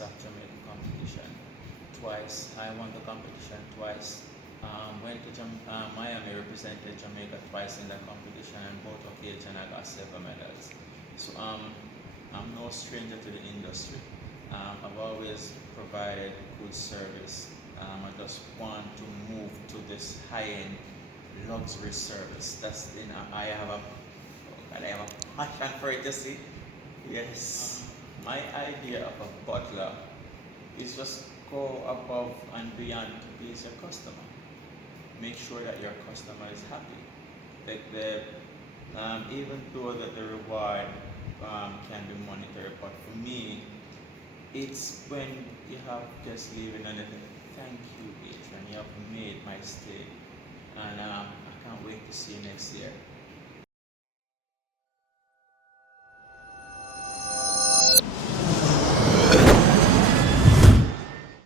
Taste of Jamaica competition twice. I won the competition twice. Went to Miami, represented Jamaica twice in that competition, and both occasions I got silver medals. So I'm no stranger to the industry. I've always provided good service. I just want to move to this high-end luxury service. That's I have a and I have a passion for it. You see, yes. My idea of a butler is just go above and beyond to please your customer. Make sure that your customer is happy. Even though that the reward can be monetary, but for me, it's when you have just leaving and anything. Thank you, Adrian. You have made my stay, and I can't wait to see you next year.